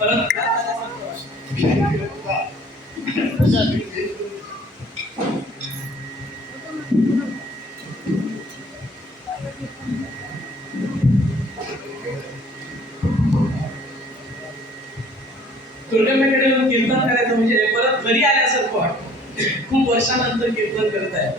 परत दुर्गमेकडे येऊन कीर्तन करायचं म्हणजे परत घरी आल्यासारखं वाटतं. खूप वर्षानंतर कीर्तन करताय.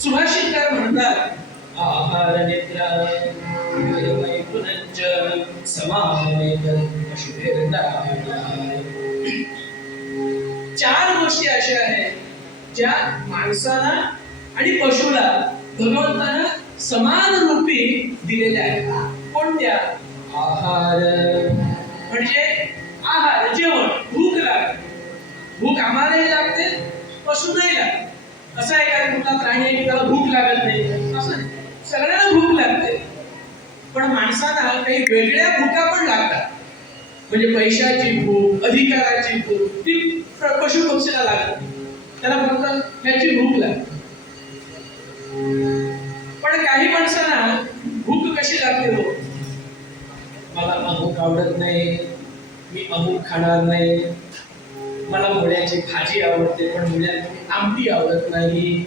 सुभाषितकार म्हणतात, आहार निद्रा पुनश्च समावेद अशुभेर्दाय. चार गोष्टी अशा आहेत ज्या माणसाला आणि पशुला भगवंतानं समान रूपी दिलेल्या आहेत. कोणत्या? आहार म्हणजे आहार, जेवण, भूक लागते. भूक आम्हालाही लागते, पशुलाही लागते. असं आहे का कुठला प्राणी आहे की त्याला भूक लागत नाही? असं नाही, सगळ्यांना भूक लागते. पण माणसाला काही वेगळ्या भूका पण लागतात. म्हणजे पैशाची भूक, अधिकाराची भूक, ती पशु पक्षीला लागत नाही. त्याला फक्त त्याची भूक लागते. पण काही माणसांना भूक कशी लागते हो? मला अमुक आवडत नाही, मी अमुक खाणार नाही. मला मुळ्याची भाजी आवडते पण मुळ्याची आमटी आवडत नाही.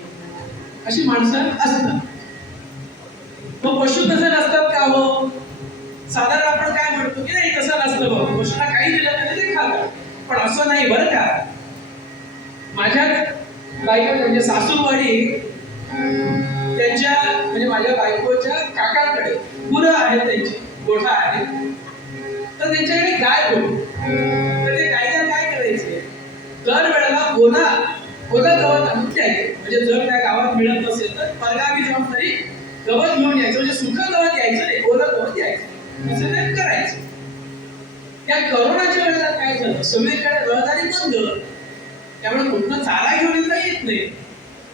अशी माणसं असतात. मग पशु तसे नसतात का हो? साधारण आपण काय म्हणतो की नाही तसं नसतं बघ, पशुला काही दिलं तरी ते खातात. पण असं नाही बरं का. माझ्या बायको म्हणजे सासूरवाडी, त्यांच्या म्हणजे माझ्या बायकोच्या काकांकडे गुरं आहेत, त्यांची गोठा आहे. तर त्यांच्याकडे गाय होती. तर ते गायला काय करायचे, दर वेळेला ओला गवत आणून द्यायचे. म्हणजे जर त्या गावात मिळत नसेल तर परगावी जाऊन तरी गवत घेऊन यायचं. म्हणजे सुकं गवत यायचं नाही, ओलं गवत यायचं. असं ते करायचं. त्या करोनाच्या वेळेला काय झालं, सगळीकडे रहदारी बंद, त्यामुळे कुठनं चारा घेऊन येत नाही.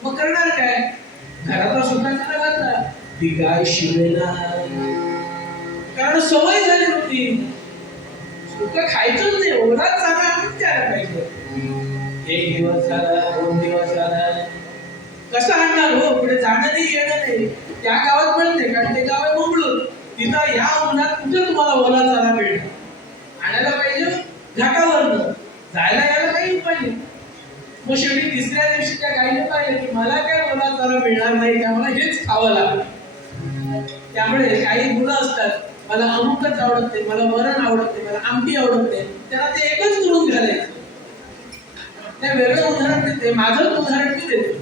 मग करणार काय? घरातला सुका चारा घातला, ती गाय शिवेना. कारण सवय झाली होती, सुका खायचंच नाही, ओला चारा आणून द्यायला पाहिजे. एक दिवस झाला, 2 दिवस झाला, कसं आणणार हो? पुढे जाणं नाही, येणं नाही. त्या गावात मिळते कारण ते गाव आहे मंगळूर. तिथं या उन्हात कुठे तुम्हाला ओला चारा मिळणार? आणायला पाहिजे घाटावरनं, जायला यायला काही उपाय नाही. मग शेवटी तिसऱ्या दिवशी त्या गायीने पाहिलं की मला काय ओला चारा मिळणार नाही, त्यामुळे हेच खावं लागलं. त्यामुळे काही मुलं असतात, मला अमुकच आवडत नाही, मला वरण आवडत नाही, मला आमटी आवडत नाही, त्याला ते एकच करून घालायचं. ते वेगळं उदाहरण देते, माझं उदाहरण मी देते.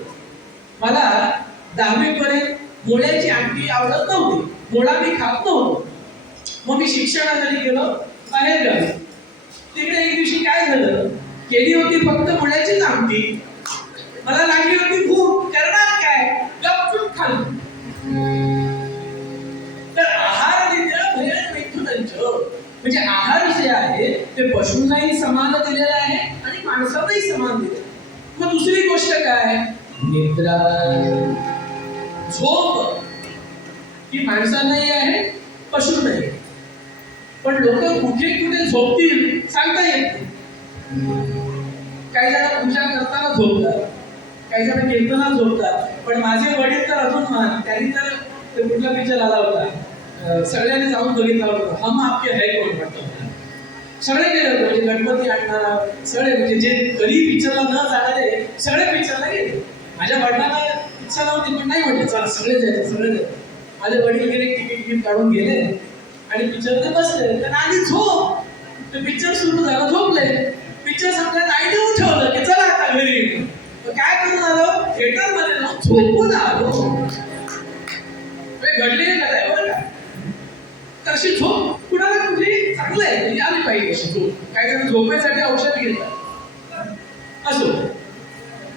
मला 10वी पर्यंत मुळ्याची आमटी आवडत नव्हती, मुळा मी खात नव्हतो. मग मी शिक्षणासाठी गेलो बाहेर गावी. तिकडे एक दिवशी काय झालं, केली होती फक्त मुळ्याचीच आमटी. मला लागली होती भूक, करणार काय, गपचूप खाल्लं. तर आहार निद्रा भय मैथुनंच, म्हणजे आहार जे आहे ते पशूंनाही समान दिलेला आहे आणि माणसालाही समान दिलेलं. मग दुसरी गोष्ट काय, निद्रा, झोप, ही माणसांनाही आहे पशूंनाही. पण लोक कुठे कुठे झोपतील सांगता येत नाही. काही जण पूजा करताना झोपतात, काही जण कीर्तनात झोपतात. पण माझे वडील तर अजून मान, त्यांनी तर कुठला पिक्चर आला होता, सगळ्यांनी जाऊन बघितला होता, हम आपके है कोण म्हणतो. सगळे गेले होते, म्हणजे गणपती आणणार सगळे, म्हणजे जे कधी पिक्चरला न जाणारे सगळे पिक्चरला गेले. माझ्या वडिलांना इच्छा नव्हती पण नाही म्हटलं चला सगळे जायचे, सगळे जायचे. माझे वडील गेले, तिकीट काढून गेले आणि पिक्चरला बसले. तर आधी झोप, तर पिक्चर सुरू झाला, झोपले. पिक्चर संपल्यात आईने उठवलं की चला आता घरी. काय करून आलो, थिएटर मध्ये जाऊन झोपून आलो. घडलेली कथा आहे बरं का. तशी झोप कुणाला कुठली चांगलं आहे, म्हणजे आली पाहिजे अशी झोप. काही जण झोपेसाठी औषध घेतात असो.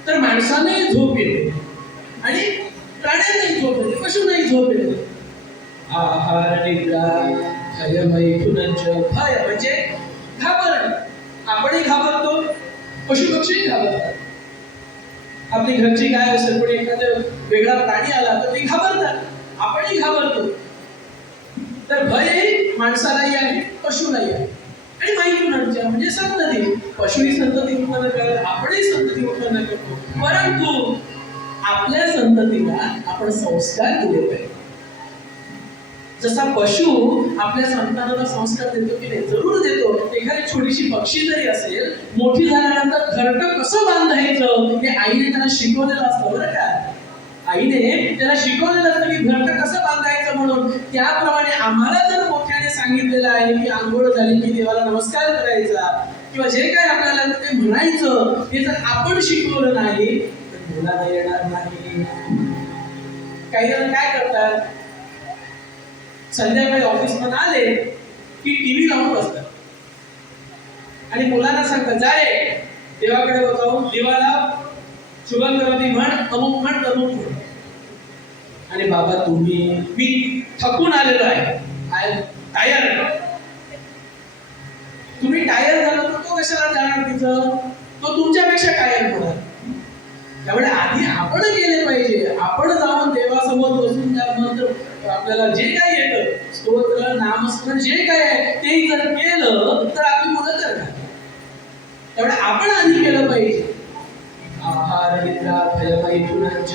तर माणसालाही झोप येते आणि प्राण्यांनाही झोप येते, पशूंनाही झोप येते. आहार निद्रा भय मैथुनंच. भय म्हणजे घाबरणं. आपणही घाबरतो, पशुपक्षीही घाबरतात. आपली घरची गाय असेल पण एखादा वेगळा प्राणी आला तर ते घाबरतात, आपणही घाबरतो. तर भय माणसालाही आहे, पशुलाही आहे. आणि मैथुनंच म्हणजे संतती. पशुही संतती उत्पन्न करतात, आपणही संतती उत्पन्न करतो. परंतु आपल्या संततीला आपण संस्कार दिले पाहिजे. जसा पशु आपल्या संतानाला संस्कार देतो की नाही, जरूर देतो. एखादी छोटीशी पक्षी जरी असेल, मोठी झाल्यानंतर घरटं कसं बांधायचं हे आईने त्यांना शिकवलेलं असतं बरं का. आईने त्याला शिकवलेलं असतं की घरटं कसं बांधायचं म्हणून. त्याप्रमाणे आम्हाला जर मोठ्याने सांगितलेलं आहे की आंघोळ झाली की देवाला नमस्कार करायचा किंवा जे काय आपल्याला ते म्हणायचं, हे जर आपण शिकवलं नाही तर मुलाला येणार नाही. काही जण काय करतात, संध्याकाळी ऑफिसमधून आले की टीव्ही लावून बसतात आणि मुलांना सांगतात, जा रे देवाकडे जाऊन देवाला शुभम करती म्हण, अमुक म्हण, तमुक म्हण. आणि बाबा मी थकून आलेलो आहे, आय टायर. तुम्ही टायर झाला तर तो कशाला जाणार तिथं, तो तुमच्यापेक्षा टायर होणार. त्यामुळे आधी आपण गेले पाहिजे. आपण जाऊन देवासमोर बसून त्या मंत्र, आपल्याला जे काय येतं स्तोत्र नामस्मरण जे काय आहे ते जर केलं तर आपली मुलं करणार. त्यामुळे आपण आधी केलं पाहिजे. आहार निद्रा भयमैथुनंच,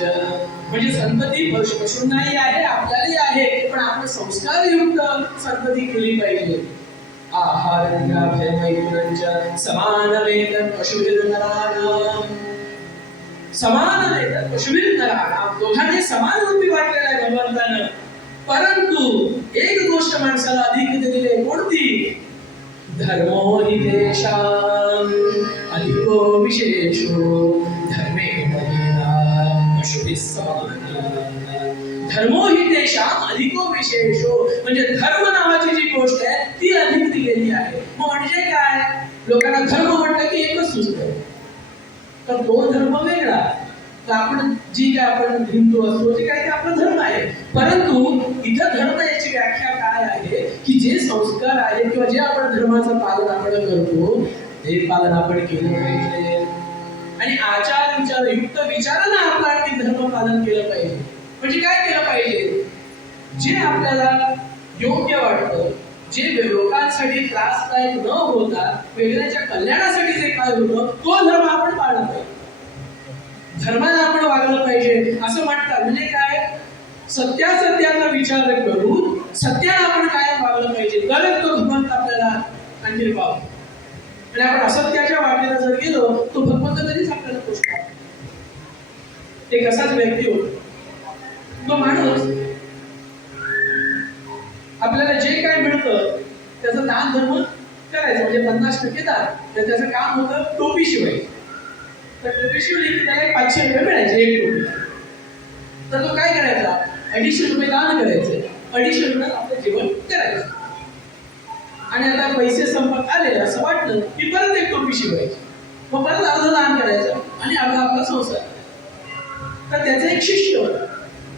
म्हणजे संतती पशूंनाही आहे आपल्यालाही आहे, पण आपण संस्कारयुक्त संतती केली पाहिजे. आहार निद्रा भयमैथुनंच समान वेद पशुभिर्नराणाम्. समान वेद पशुभिर्नराणाम्, दोघांनी समान रूपी वाटलेला आहे भगवंतानं. परंतु एक गोष्ट माणसाला अधिक दिलेली आहे, कोणती? धर्मो हि तेषाम् अधिको विशेषो धर्मेण पशुभिः समानः. धर्मो हि तेषाम् अधिको विशेषो, म्हणजे धर्म नावाची जी गोष्ट आहे ती अधिक दिलेली आहे. म्हणजे काय, लोकांना धर्म म्हटलं की एकच सुचतं, तर तो धर्म वेगळा. तर आपण आपण हिंदू असतो जे काय ते आपला धर्म आहे. परंतु इथं धर्म याची व्याख्या काय आहे की जे संस्कार आहे किंवा जे आपण धर्माचं पालन आपण करतो ते पालन आपण केलं पाहिजे. आणि आचार विचार युक्त विचारानं आपलं आणखी धर्म पालन केलं पाहिजे. म्हणजे काय केलं पाहिजे, जे आपल्याला योग्य वाटतं, जे लोकांसाठी त्रासदायक न होता वेगळ्याच्या कल्याणासाठी जे काय होतं तो धर्म आपण पाळला पाहिजे. धर्माला आपण वागलं पाहिजे असं म्हणतात. म्हणजे काय, सत्याचा विचार करून सत्याला आपण काय वागलं पाहिजे, तरच तो भगवंत आपल्याला आणखी पावतो. आणि आपण असत्याच्या वाटेला जर गेलो तो भगवंत कधीच आपल्याला पोचतो. एक असाच व्यक्ती होतो, तो माणूस आपल्याला जे काय मिळतं त्याचं दान धर्म करायचं, म्हणजे 50% दान. तर त्याचं काम होतं टोपी शिवायची. तर टोपी शिवली की त्याला 500 रुपये मिळायचे, एक टोपी. तर तो काय करायचा, 250 रुपये दान करायचे, 250 रुपयात आपलं जीवन करायचं. आणि आता पैसे संपत आले असं वाटलं की परत एक टोपी शिवायची, मग परत अर्ध दान करायचं आणि अर्धा आपला संसार. तर त्याचा एक शिष्य होता,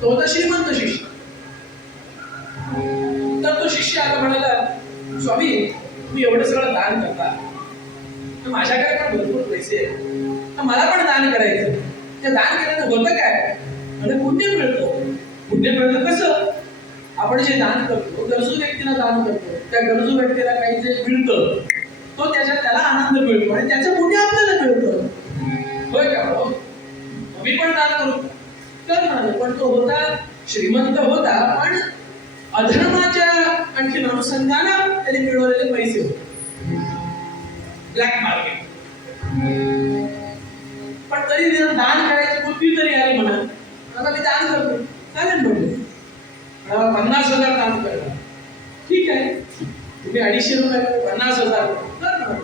तो होता श्रीमंत शिष्य. तर तो शिष्य आता म्हणाला, स्वामी तुम्ही एवढं सगळं दान करता, तर माझ्याकडे पण भरपूर पैसे आहेत, तर मला पण दान करायचं. ते दान केल्यानं होतं काय, म्हणजे पुण्य मिळतं. पुण्य मिळतं कसं, आपण जे दान करतो गरजू व्यक्तीला दान करतो, त्या गरजू व्यक्तीला काही जे मिळतं तो त्याला आनंद मिळतो आणि त्याचं पुण्य आपल्याला मिळतं. होय का हो, मी पण दान करू कर म्हणाले. पण तो होता श्रीमंत होता, पण अधर्माच्या आणखी अनुसंधानात त्याने मिळवलेले पैसे होते, ब्लॅक मार्केट. पण तरी दान करायची बुद्धी तरी आली म्हणा, आता मी दान करतो, चालेल म्हणले. 50,000 दान करणार, ठीक आहे, तुम्ही 250 रुपये 50,000 कर म्हणा.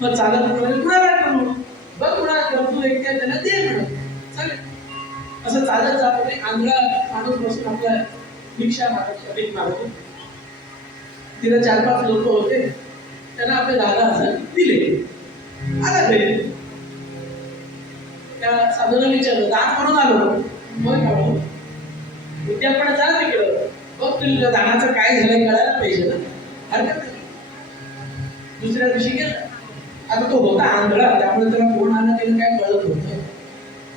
मग चालत कुणाला करू, बघ कुणाला गरजू व्यक्ती आहे त्यांना दे म्हणा, चालेल. असं चालत जात होते. आंध्रा माणूस बसून आपल्या भिक्षा मागतो. तिला 4-5 लोक होते, त्यांना आपले 10,000 दिले. आला घरी, त्या साधूला विचारलं, दान करून आलो. मग काढू उद्या पण जा तिकडं, बघ तुला दानाचं काय झालंय कळायला पाहिजे ना, हरकत नाही. दुसऱ्या दिवशी गेला. आता तो होता आंधळा, त्यामुळे त्याला कोण आलं त्याला काय कळत होतं.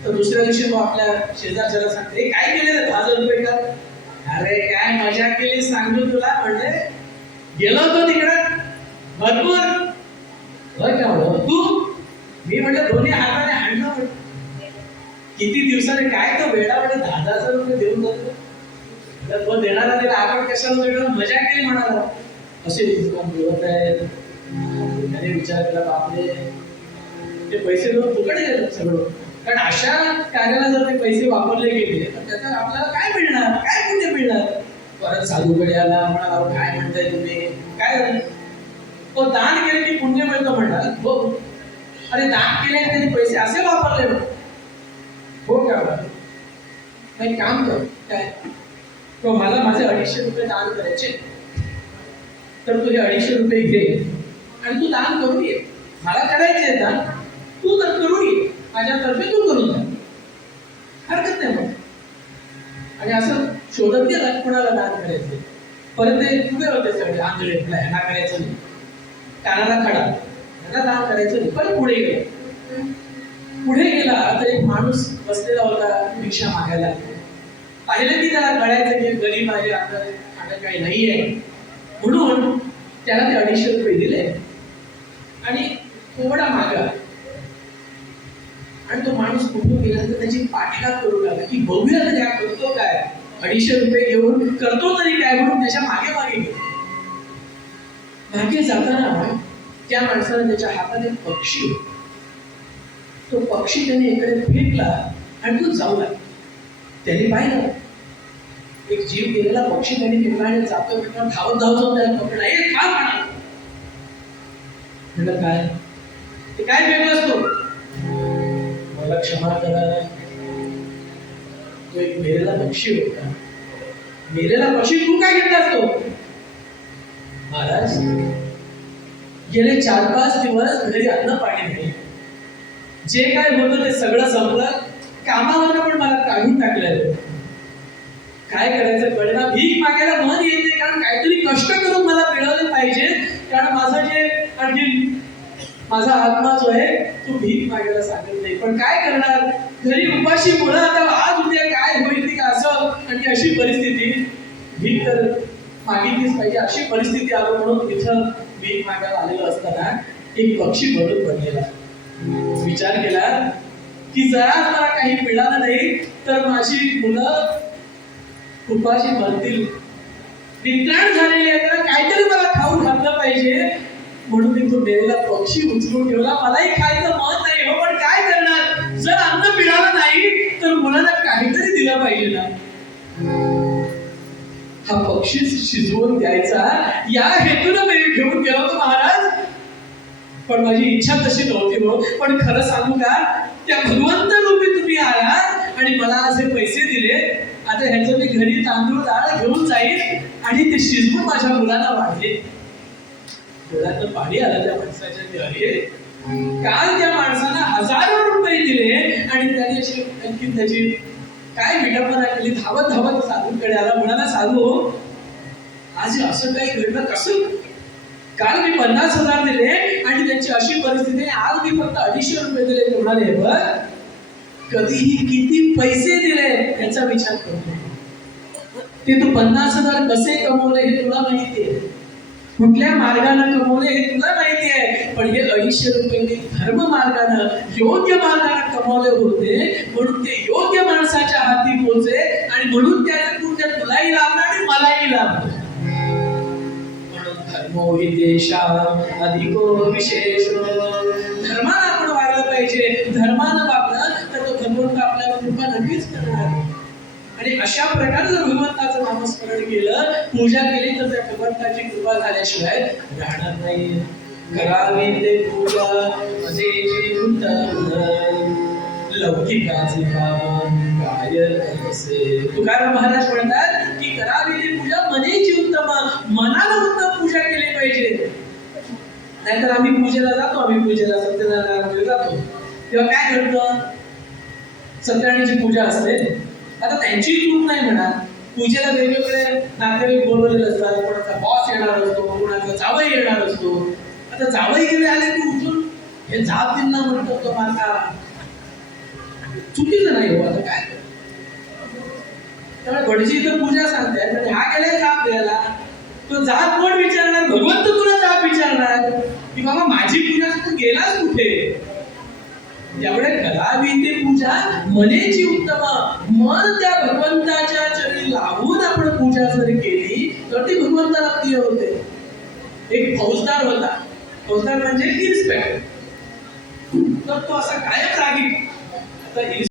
तर दुसऱ्या दिवशी तो आपल्या शेजारच्याला सांगते, काय केलेलं 10,000 रुपये का? अरे काय मजा केली सांगू तुला, म्हणजे गेलो होतो तिकडं भरपूर. काय म्हणतो तू, मी म्हटलं दोन्ही हाताने हाणलं. म्हटलं किती दिवसाने काय तो वेळा म्हणजे 10,000 रुपये देऊन जातो. तर तो देणारा दिला, आपण कशाला वेगळं मजा केली म्हणाला. असे दुकान बोलत आहेत. त्याने विचार केला, बापरे ते पैसे देऊन फुकट गेलं सगळं. कारण अशा कार्याला जर ते पैसे वापरले गेले तर त्याचा आपल्याला काय मिळणार, काय पुण्य मिळणार. परत साधूकडे आला, म्हणाला काय म्हणताय तुम्ही, काय झालं. तो दान केले की पुण्य मिळतं म्हणणार. हो, अरे दान केले त्यांनी पैसे असे वापरले हो का. नाही काम कर काय, तो मला माझे 250 रुपये दान करायचे, तर तू हे 250 रुपये घे आणि तू दान करून ये. मला करायचे दान, तू तर करून ये, माझ्यातर्फे तू करून जा, हरकत नाही मग. आणि असं शोधत गेला कोणाला दान करायचे. परत ते उभे होते सगळे आंधळे, ह्यांना करायचं नाही, कानाला खडा, ह्यांना दान करायचं नाही. परत पुढे गेला. पुढे गेला तर एक माणूस बसलेला होता भिक्षा मागायला. पाहिलं की त्याला कळायचं की गरीब आहे, आपल्याला खाणं काही नाहीये, म्हणून त्याला ते 250 रुपये दिले आणि थोडा मागा. आणि तो माणूस कुठून गेला तर त्याची पाठलाग करू लागला की बघूया तरी हा करतो काय, 250 रुपये घेऊन करतो तरी काय, म्हणून त्याच्या मागे मागे गेलो. मागे जाताना त्या माणसाला त्याच्या हातात एक पक्षी होता. तो पक्षी त्याने इकडे फेकला आणि तो जाऊ लागला. त्याने पाहिलं एक जीव गेलेला पक्षी त्याने फेकला आणि जातो धावत धावत जाऊन त्याला पकडला. हे खा म्हणा. म्हटलं काय ते, काय फेकलास तू. मला क्षमा करा, तो एक मेलेला पक्षी होता. मेलेला पक्षी तू काय घेतलास तो. महाराज गेले 4-5 दिवस घरी अन्न पाणी नाही, जे काय होतं ते सगळं संपलं, कामावर पण मला काढून टाकलेलं, काय करायचं कळेना. भीक मागायला मन येते, कारण काहीतरी कष्ट करून मला मिळवलं पाहिजे, कारण माझं जे आणखी माझा आत्मा जो आहे तो भीक मागायला सांगत नाही. पण काय करणार, घरी उपाशी मुलं, आता आज उद्या काय होईल ती का असं, आणि अशी परिस्थिती, भीक तर मागितलीच पाहिजे अशी परिस्थिती आलो. म्हणून तिथं भीक मागायला आलेलं असताना एक पक्षी बरोबर बनलेला. विचार केला की जरा मला काही मिळालं नाही तर माझी मुलं उपाशी मरतील, निद्राण झालेली आहे, तर काहीतरी मला खाऊ घातलं पाहिजे. म्हणून मी तो मेलेला पक्षी उचलून ठेवला. मलाही खायचं मन नाही हो, पण काय करणार, जर अन्न मिळालं नाही तर मुलांना काहीतरी दिलं पाहिजे ना. हा पक्षी शिजवून द्यायचा या हेतून मी घेऊन गेलो होतो महाराज. पण माझी इच्छा तशी नव्हती हो. पण खरं सांगू का, त्या भगवंत रूपी तुम्ही आलात आणि मला असे पैसे दिले. आता ह्याचं मी घरी तांदूळ डाळ घेऊन जाईल आणि ते शिजवून माझ्या मुलांना वाढले. डोळ्यातनं पाणी आलं त्या माणसाच्या की अरे, काल त्या माणसाला 1000 रुपये दिले आणि त्याने अशी आणखी त्याची काय विडंबना केली. धावत धावत साधूकडे आला, म्हणाला साधू आज असं काही घडलं कसं. काल मी 50,000 दिले आणि त्यांची अशी परिस्थिती, आज मी फक्त 250 रुपये दिले. ते म्हणाले बघ, कधीही किती पैसे दिले याचा विचार करतो, ते तू 50,000 कसे कमवले हे तुला माहितीये, कुठल्या मार्गाने कमवले हे तुला माहिती आहे. पण हे 250 रुपये मी धर्म मार्गाने, योग्य मार्गाने कमवले होते, म्हणून ते योग्य माणसाच्या हाती पोहोचले आणि म्हणून त्याचं पुण्य तुलाही लाभलं आणि मलाही लाभलं. धर्मो हि देशा अधिको विशेष. धर्मानं आपण वागलं पाहिजे. धर्मानं वागलं तर तो भगवंत आपल्याला कृपा नक्कीच करणार. आणि अशा प्रकारे जर भगवंताचं नामस्मरण केलं, पूजा केली, तर त्या भगवंताची कृपा झाल्याशिवाय राहणार नाही. करावी ते पूजा मजेची उत्तम, लौकिकाचे काम काय असे. तुकाराम महाराज म्हणतात की करावी ती पूजा मनेची उत्तम, मनाला उत्तम पूजा केली पाहिजे. नाहीतर आम्ही पूजेला जातो, सत्यनारायणाला जातो, तेव्हा काय घडतं, सत्यनारायणाची पूजा असते. आता त्यांची चूक नाही म्हणा, पूजेला वेगवेगळे नातेवाईक बोलवलेले असतात. कोणाचा बॉस येणार असतो, कोणाचा जावई येणार असतो. आता जावई गेले आले की उठून हे जात दिला म्हणतो तो मार्का चुकीचं नाही हो. आता काय, त्यामुळे भटजी तर पूजा सांगताय, हा गेलाय जाप द्यायला, तो जाप कोण विचारणार, भगवंत तुला जाप विचारणार की बाबा माझी पूजा तू गेलास कुठे. त्यामुळे करावी ते पूजा मनेची उत्तम, मन त्या भगवंताच्या चरणी लावून आपण पूजा जर केली तर ती भगवंताला प्रिय होते. एक फौजदार होता, फौजदार म्हणजे इन्स्पेक्टर, तर तो असा कायम रागीट. आता